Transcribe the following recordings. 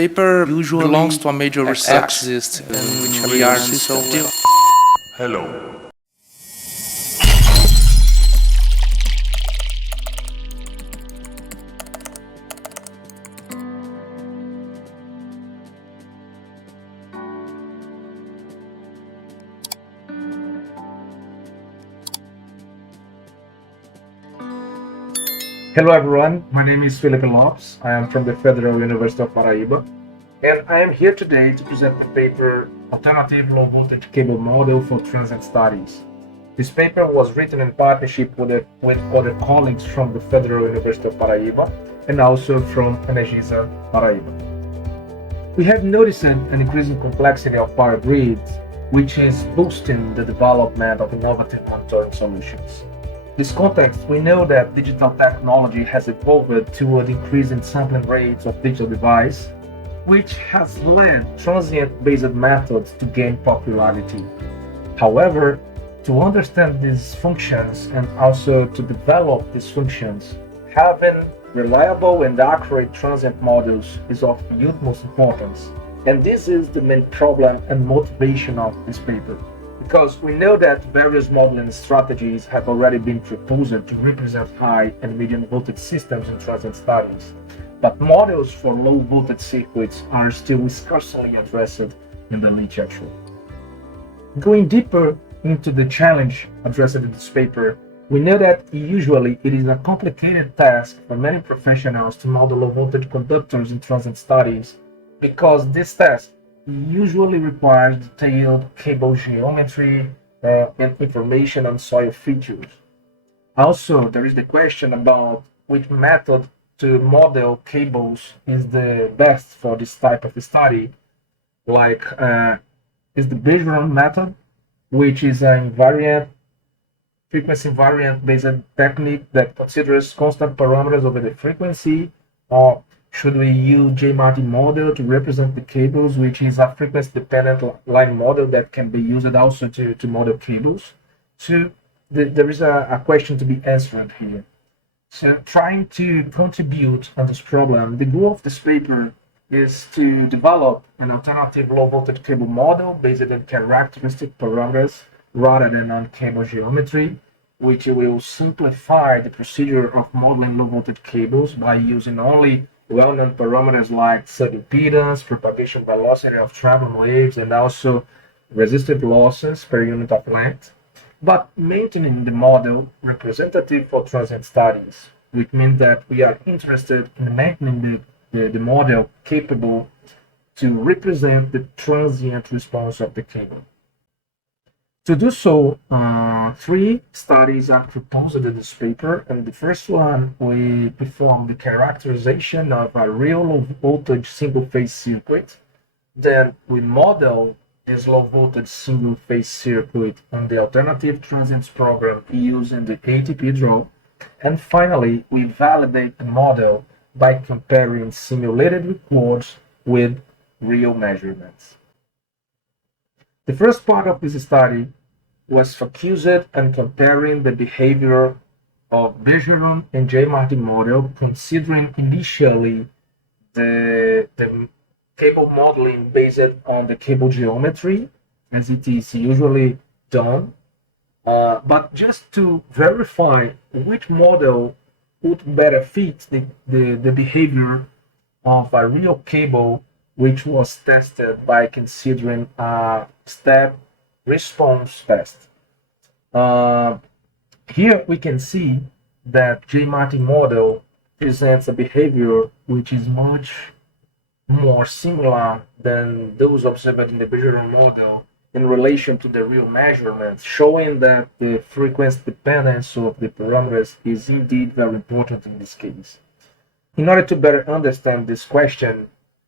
paper usually belongs to a major research exist in which we are so Hello. Hello everyone, my name is Felipe Lopes. I am from the Federal University of Paraíba, and I am here today to present the paper Alternative Low Voltage Cable Model for Transient Studies. This paper was written in partnership with other colleagues from the Federal University of Paraíba and also from Energisa Paraíba. We have noticed an increasing complexity of power grids, which is boosting the development of innovative monitoring solutions. In this context, we know that digital technology has evolved toward increasing sampling rates of digital devices, which has led transient-based methods to gain popularity. However, to understand these functions and also to develop these functions, having reliable and accurate transient models is of utmost importance. And this is the main problem and motivation of this paper, because we know that various modeling strategies have already been proposed to represent high and medium voltage systems in transient studies, but models for low voltage circuits are still scarcely addressed in the literature. Going deeper into the challenge addressed in this paper, we know that usually it is a complicated task for many professionals to model low voltage conductors in transient studies, because this task usually requires detailed cable geometry and information on soil features. Also, there is the question about which method to model cables is the best for this type of study, like is the Bayesian method, which is an frequency invariant based technique that considers constant parameters over the frequency, or should we use J-Martin model to represent the cables, which is a frequency-dependent line model that can be used also to model cables? So there is a question to be answered here. So trying to contribute on this problem, the goal of this paper is to develop an alternative low-voltage cable model based on characteristic parameters rather than on cable geometry, which will simplify the procedure of modeling low-voltage cables by using only well-known parameters like sub-impedance, propagation velocity of traveling waves, and also resistive losses per unit of length, but maintaining the model representative for transient studies, which means that we are interested in maintaining the model capable to represent the transient response of the cable. To do so, 3 studies are proposed in this paper, and the first one, we perform the characterization of a real low voltage single phase circuit. Then we model this low voltage single phase circuit on the alternative transients program using the ATPDraw. And finally, we validate the model by comparing simulated records with real measurements. The first part of this study was focused on comparing the behavior of Bayesian and J-Martin model, considering initially the cable modeling based on the cable geometry, as it is usually done, but just to verify which model would better fit the behavior of a real cable, which was tested by considering a step response test. Here we can see that J-Martin model presents a behavior which is much more similar than those observed in the Bayesian model in relation to the real measurements, showing that the frequency dependence of the parameters is indeed very important in this case. In order to better understand this question,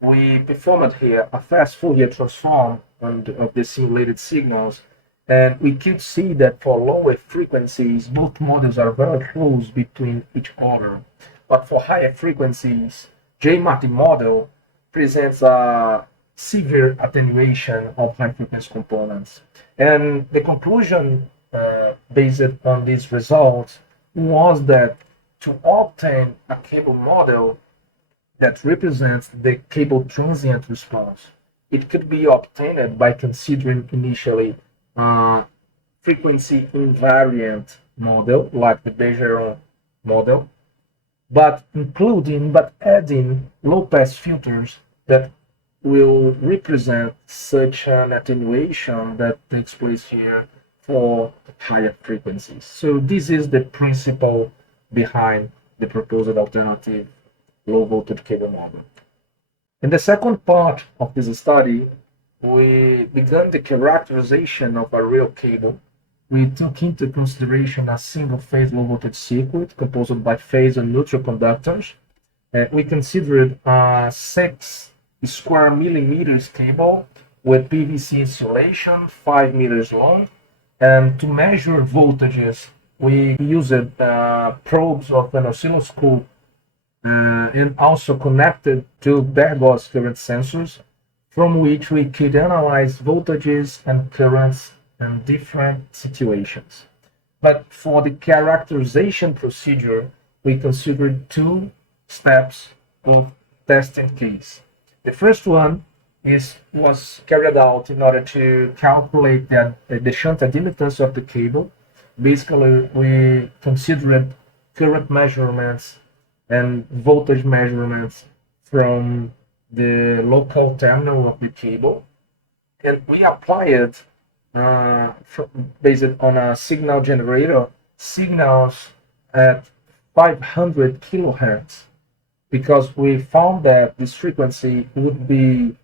we performed here a fast Fourier transform of the simulated signals, and we could see that for lower frequencies, both models are very close between each other. But for higher frequencies, J-Martin model presents a severe attenuation of high-frequency components. And the conclusion based on these results was that to obtain a cable model that represents the cable transient response. It could be obtained by considering initially frequency invariant model, like the Bergeron model, but adding low-pass filters that will represent such an attenuation that takes place here for higher frequencies. So this is the principle behind the proposed alternative low voltage cable model. In the second part of this study, we began the characterization of a real cable. We took into consideration a single-phase low-voltage circuit composed by phase and neutral conductors. We considered a 6 square millimeters cable with PVC insulation, 5 meters long. And to measure voltages, we used probes of an oscilloscope and also connected to bare gauge current sensors, from which we could analyze voltages and currents in different situations. But for the characterization procedure, we considered two steps of testing case. The first one was carried out in order to calculate the shunt admittance of the cable. Basically, we considered current measurements and voltage measurements from the local terminal of the cable, and we applied based on a signal generator signals at 500 kilohertz, because we found that this frequency would be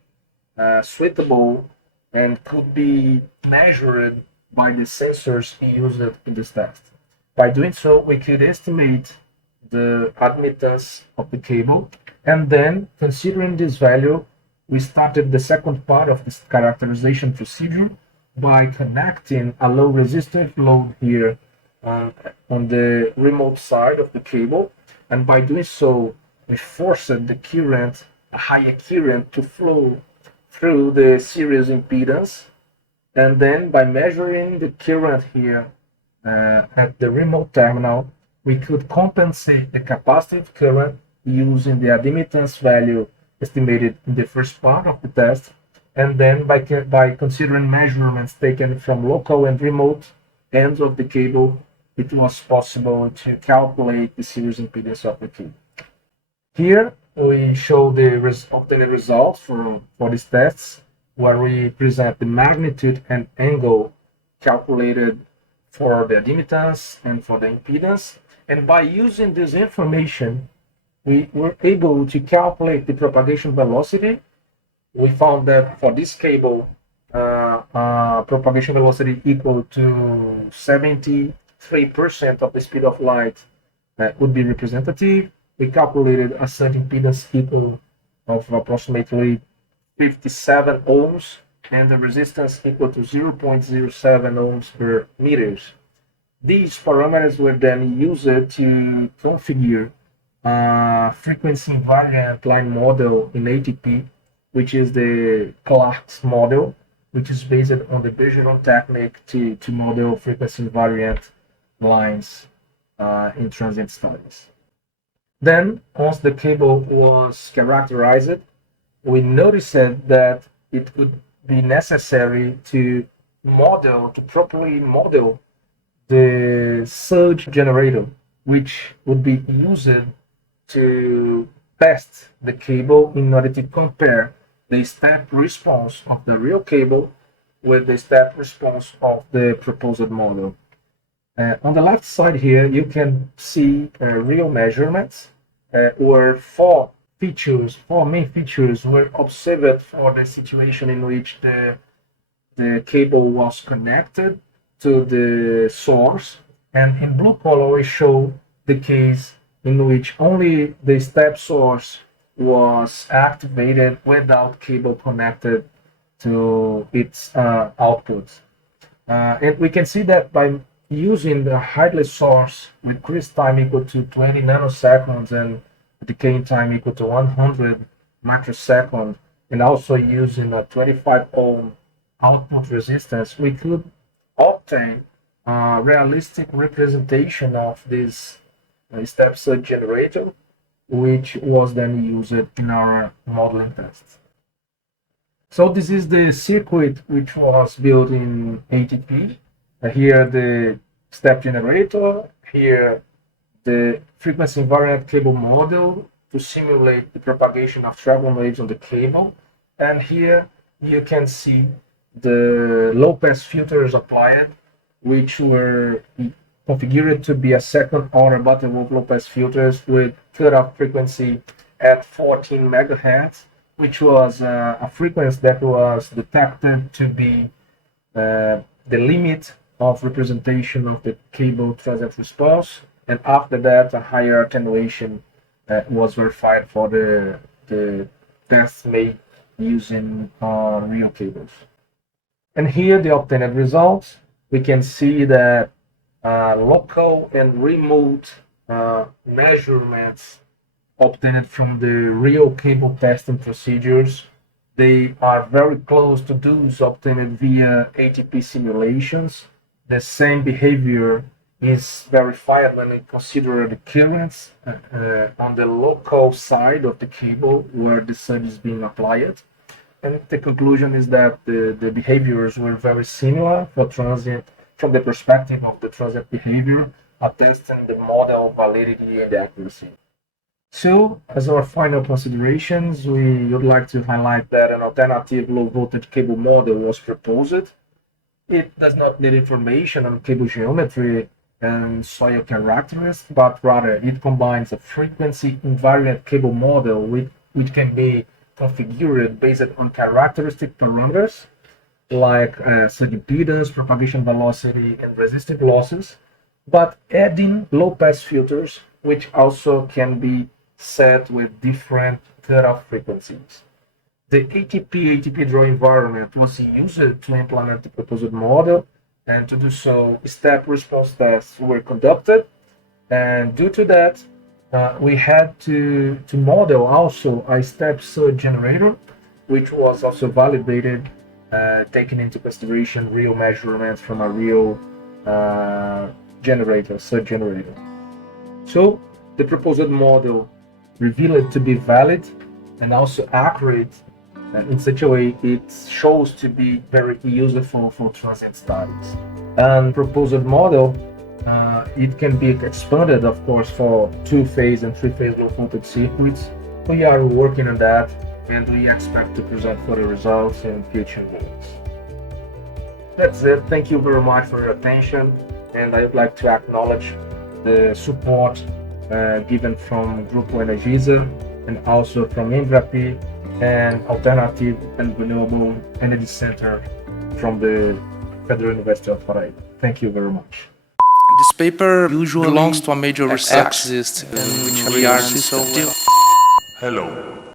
suitable and could be measured by the sensors used in this test. By doing so, we could estimate the admittance of the cable, and then, considering this value, we started the second part of this characterization procedure by connecting a low resistive load here on the remote side of the cable, and by doing so, we forced the current, a higher current, to flow through the series impedance, and then by measuring the current here at the remote terminal, we could compensate the capacitive current using the admittance value estimated in the first part of the test, and then by considering measurements taken from local and remote ends of the cable, it was possible to calculate the series impedance of the cable. Here we show the obtained results for these tests, where we present the magnitude and angle calculated for the admittance and for the impedance. And by using this information, we were able to calculate the propagation velocity. We found that for this cable, propagation velocity equal to 73% of the speed of light would be representative. We calculated a surge impedance equal of approximately 57 ohms and the resistance equal to 0.07 ohms per meters. These parameters were then used to configure a frequency invariant line model in ATP, which is the Clark's model, which is based on the Bergeron technique to model frequency invariant lines in transient studies. Then, once the cable was characterized, we noticed that it would be necessary to properly model the surge generator, which would be used to test the cable in order to compare the step response of the real cable with the step response of the proposed model. On the left side here, you can see real measurements where four main features were observed for the situation in which the cable was connected to the source, and in blue color we show the case in which only the step source was activated without cable connected to its outputs. And we can see that by using the headless source with crease time equal to 20 nanoseconds and decaying time equal to 100 microseconds, and also using a 25 ohm output resistance, we could obtain a realistic representation of this step surge generator which was then used in our modeling tests. So this is the circuit which was built in ATP. Here the step generator, here the frequency invariant cable model to simulate the propagation of traveling waves on the cable. And here you can see the low pass filters applied, which were configured to be a second order Butterworth low pass filters with cutoff frequency at 14 megahertz, which was a frequency that was detected to be the limit of representation of the cable transient response, and after that a higher attenuation was verified for the tests made using real cables. And here the obtained results, we can see that local and remote measurements obtained from the real cable testing procedures, they are very close to those obtained via ATP simulations. The same behavior is verified when we consider the currents on the local side of the cable where the sun is being applied. And the conclusion is that the behaviors were very similar for transient from the perspective of the transient behavior, attesting the model validity and accuracy. So, as our final considerations, we would like to highlight that an alternative low voltage cable model was proposed. It does not need information on cable geometry and soil characteristics, but rather it combines a frequency invariant cable model which can be configured based on characteristic parameters like surge impedance, propagation velocity, and resistive losses, but adding low-pass filters which also can be set with different cutoff frequencies. The ATPDraw environment was used to implement the proposed model, and to do so, step response tests were conducted, and due to that, we had to model also a step surge generator, which was also validated, taking into consideration real measurements from a real surge generator. So the proposed model revealed to be valid and also accurate in such a way it shows to be very useful for transient studies. And proposed model, it can be expanded, of course, for two-phase and three-phase low voltage circuits. We are working on that, and we expect to present further results in future meetings. That's it. Thank you very much for your attention, and I would like to acknowledge the support given from Grupo Energisa and also from Embrapi and Alternative and Renewable Energy Center from the Federal University of Paraíba. Thank you very much. This paper usually belongs to a major research system in which we are so. Hello.